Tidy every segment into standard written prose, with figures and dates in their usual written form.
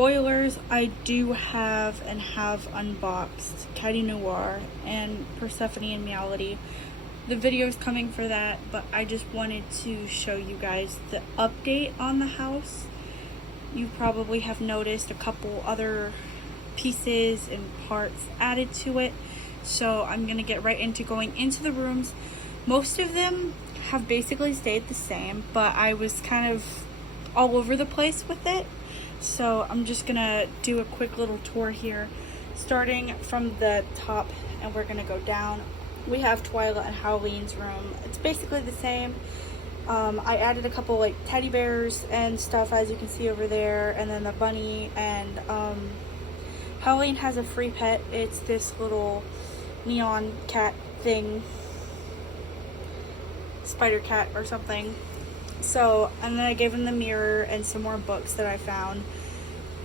spoilers, I do have and have unboxed Caddy Noir and Persephone and Meowlity. The video is coming for that, but I just wanted to show you guys the update on the house. You probably have noticed a couple other pieces and parts added to it, so I'm gonna get right into going into the rooms. Most of them have basically stayed the same, but I was kind of all over the place with it, so I'm just gonna do a quick little tour here, starting from the top, and we're gonna go down. We have Twyla and Howleen's room. It's basically the same. I added a couple like teddy bears and stuff, as you can see over there, and then the bunny, and Howleen has a free pet. It's this little neon cat thing, spider cat or something. So, and then I gave him the mirror and some more books that I found.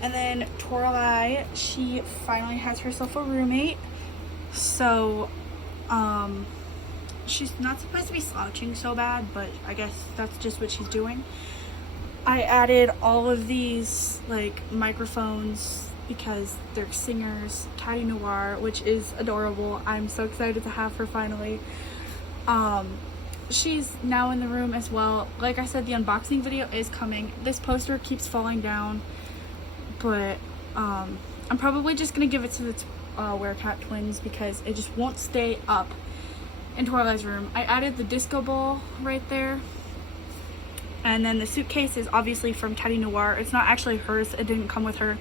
And then Toralei, she finally has herself a roommate. So, she's not supposed to be slouching so bad, but I guess that's just what she's doing. I added all of these like microphones because they're singers. Caddy Noir, which is adorable. I'm so excited to have her finally. She's now in the room as well. Like I said, the unboxing video is coming. This poster keeps falling down, but I'm probably just gonna give it to the Werecat twins because it just won't stay up in Twilight's room. I added the disco ball right there, and then the suitcase is obviously from Caddy Noir. It's not actually hers, it didn't come with her,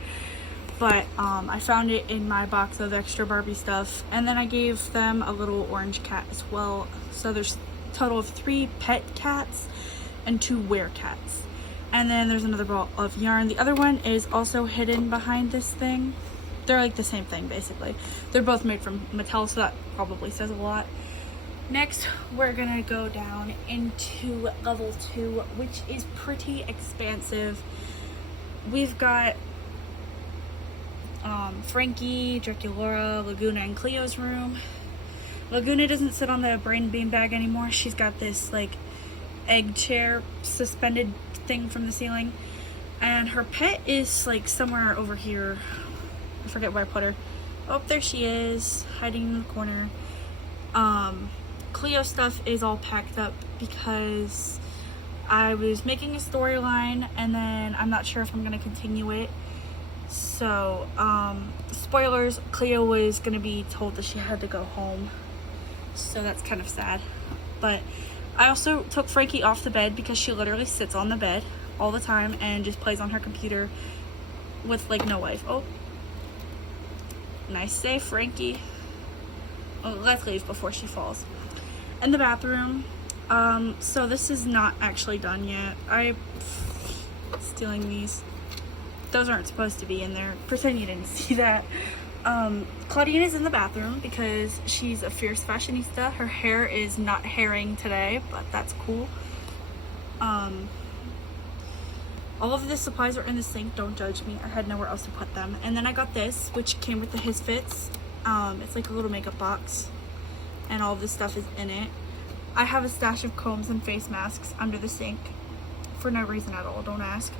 but I found it in my box of extra Barbie stuff. And then I gave them a little orange cat as well. So there's a total of 3 pet cats and 2 Werecats. And then there's another ball of yarn. The other one is also hidden behind this thing. They're like the same thing basically. They're both made from Mattel, so that probably says a lot. Next, we're gonna go down into level 2, which is pretty expansive. We've got Frankie, Draculaura, Laguna, and Cleo's room. Laguna doesn't sit on the brain beanbag anymore. She's got this like egg chair suspended thing from the ceiling, and her pet is like somewhere over here. I forget where I put her. Oh, there she is, hiding in the corner. Cleo stuff is all packed up because I was making a storyline and then I'm not sure if I'm going to continue it. So, spoilers, Cleo was going to be told that she had to go home. So that's kind of sad. But I also took Frankie off the bed because she literally sits on the bed all the time and just plays on her computer with like no life. Oh, nice save, Frankie. Oh, let's leave before she falls. In the bathroom, so this is not actually done yet. I'm stealing these. Those aren't supposed to be in there. Pretend you didn't see that. Claudine is in the bathroom because she's a fierce fashionista. Her hair is not hairing today, but that's cool. All of the supplies are in the sink. Don't judge me. I had nowhere else to put them. And then I got this, which came with the His Fits. It's like a little makeup box, and all of this stuff is in it. I have a stash of combs and face masks under the sink for no reason at all, don't ask.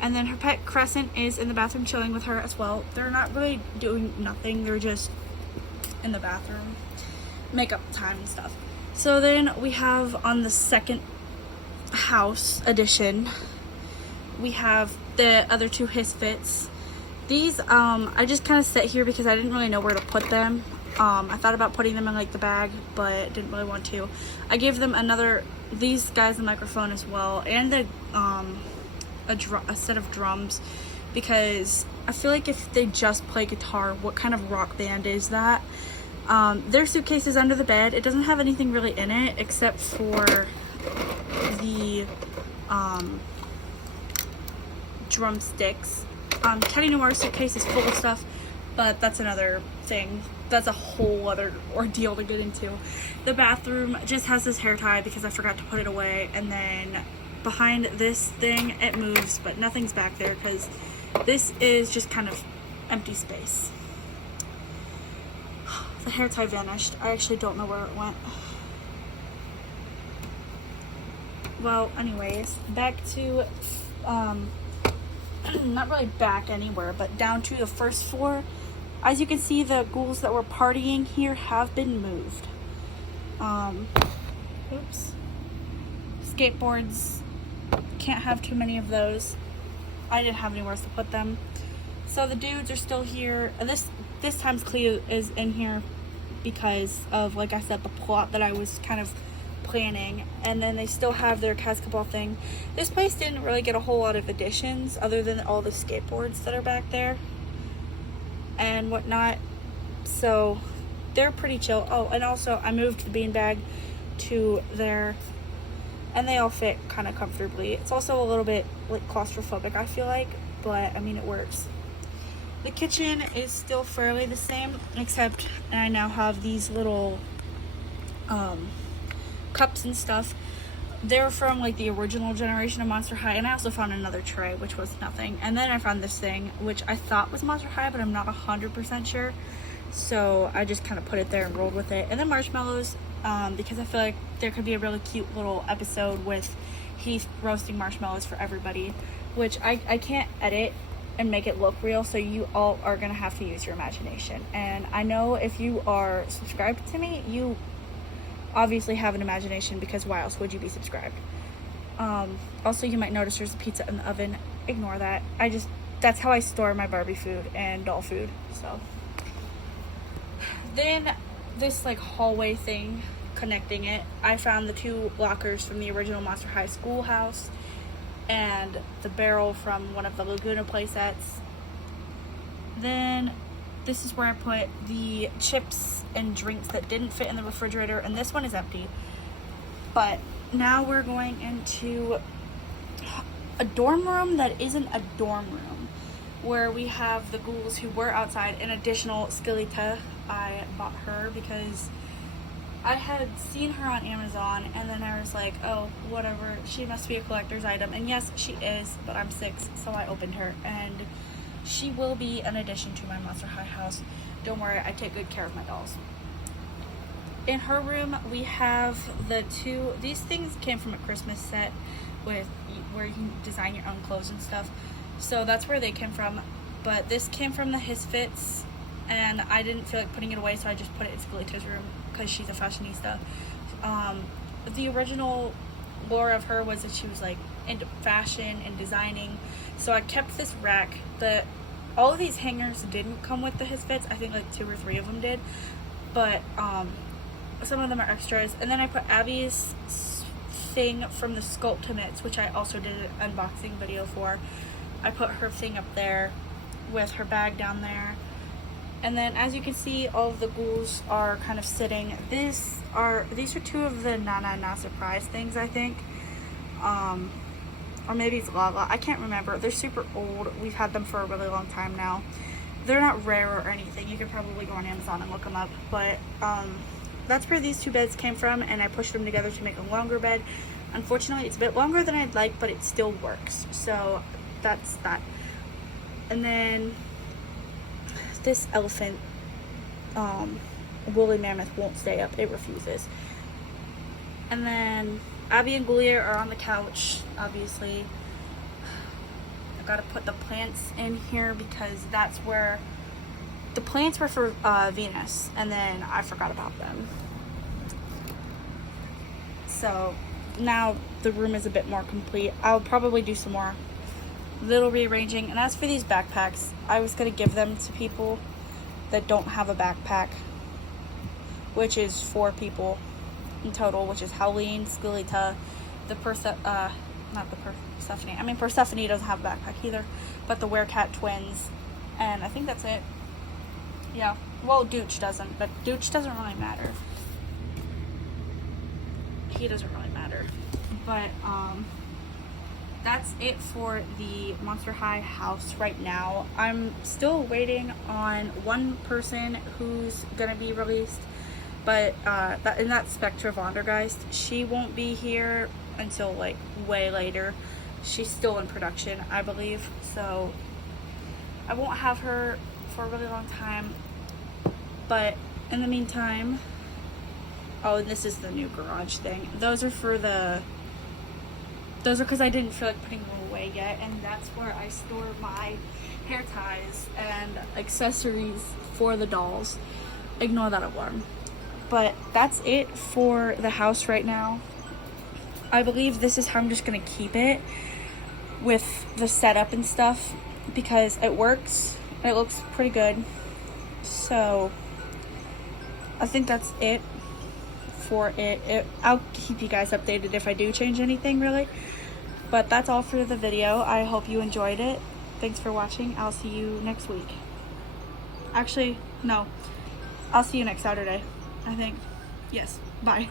And then her pet Crescent is in the bathroom chilling with her as well. They're not really doing nothing, they're just in the bathroom, makeup time and stuff. So then we have on the second house edition, we have the other 2 His Fits. These, I just kind of sit here because I didn't really know where to put them. I thought about putting them in like the bag, but didn't really want to. I gave them these guys a microphone as well, and a set of drums, because I feel like if they just play guitar, what kind of rock band is that? Their suitcase is under the bed. It doesn't have anything really in it except for the drumsticks. Caddy Noir's suitcase is full of stuff, but that's another thing. That's a whole other ordeal to get into. The bathroom just has this hair tie because I forgot to put it away, and then behind this thing it moves, but nothing's back there because this is just kind of empty space. The hair tie vanished. I actually don't know where it went. Well, anyways, back to not really back anywhere, but down to the first floor. As you can see, the ghouls that were partying here have been moved. Oops. Skateboards, can't have too many of those. I didn't have anywhere else to put them. So the dudes are still here. And this time's Cleo is in here because of, like I said, the plot that I was kind of planning. And then they still have their basketball thing. This place didn't really get a whole lot of additions other than all the skateboards that are back there and whatnot. So they're pretty chill. Oh, and also I moved the beanbag to there, and they all fit kind of comfortably. It's also a little bit like claustrophobic, I feel like, but I mean, it works. The kitchen is still fairly the same, except I now have these little cups and stuff. They're from like the original generation of Monster High, and I also found another tray, which was nothing. And then I found this thing, which I thought was Monster High, but I'm not 100% sure. So I just kind of put it there and rolled with it. And then marshmallows, because I feel like there could be a really cute little episode with Heath roasting marshmallows for everybody, which I can't edit and make it look real, so you all are gonna have to use your imagination. And I know if you are subscribed to me, you obviously have an imagination, because why else would you be subscribed? Also, you might notice there's a pizza in the oven. Ignore that. That's how I store my Barbie food and doll food. So then this like hallway thing connecting it, I found the 2 lockers from the original Monster High schoolhouse and the barrel from one of the Laguna playsets. Then this is where I put the chips and drinks that didn't fit in the refrigerator, and this one is empty. But now we're going into a dorm room that isn't a dorm room, where we have the ghouls who were outside. An additional Skeleton, I bought her because I had seen her on Amazon, and then I was like, oh, whatever, she must be a collector's item. And yes, she is, but I'm 6, so I opened her, and she will be an addition to my Monster High house. Don't worry, I take good care of my dolls. In her room, we have these things came from a Christmas set with where you can design your own clothes and stuff. So that's where they came from. But this came from the His Fits, and I didn't feel like putting it away, so I just put it in Skeleta's room because she's a fashionista. The original lore of her was that she was like into fashion and designing. So I kept this rack. All of these hangers didn't come with the His Fits. I think like 2 or 3 of them did, but some of them are extras. And then I put Abby's thing from the Sculptiments, which I also did an unboxing video for. I put her thing up there with her bag down there. And then as you can see, all of the ghouls are kind of sitting. These are 2 of the Na Na Na surprise things, I think. Or maybe it's Lala. I can't remember. They're super old. We've had them for a really long time now. They're not rare or anything. You could probably go on Amazon and look them up. But that's where these 2 beds came from, and I pushed them together to make a longer bed. Unfortunately, it's a bit longer than I'd like, but it still works. So that's that. And then this elephant, woolly mammoth, won't stay up. It refuses. And then Abby and Gulia are on the couch, obviously. I gotta put the plants in here because that's where the plants were for Venus, and then I forgot about them. So now the room is a bit more complete. I'll probably do some more little rearranging. And as for these backpacks, I was gonna give them to people that don't have a backpack, which is 4 people in total, which is Howleen, Skeleta, Persephone. I mean, Persephone doesn't have a backpack either, but the Werecat twins, and I think that's it. Yeah, well, Dooch doesn't, but Dooch doesn't really matter. He doesn't really matter. But, that's it for the Monster High house right now. I'm still waiting on one person who's gonna be released, but that's Spectra Vondergeist. She won't be here until like way later. She's still in production, I believe, so I won't have her for a really long time. But in the meantime, oh, and this is the new garage thing. Those are because I didn't feel like putting them away yet, and that's where I store my hair ties and accessories for the dolls. Ignore that alarm. But that's it for the house right now. I believe this is how I'm just gonna keep it with the setup and stuff because it works. It looks pretty good. So I think that's it for it. I'll keep you guys updated if I do change anything, really. But that's all for the video. I hope you enjoyed it. Thanks for watching. I'll see you next week. Actually, no. I'll see you next Saturday, I think. Yes. Bye.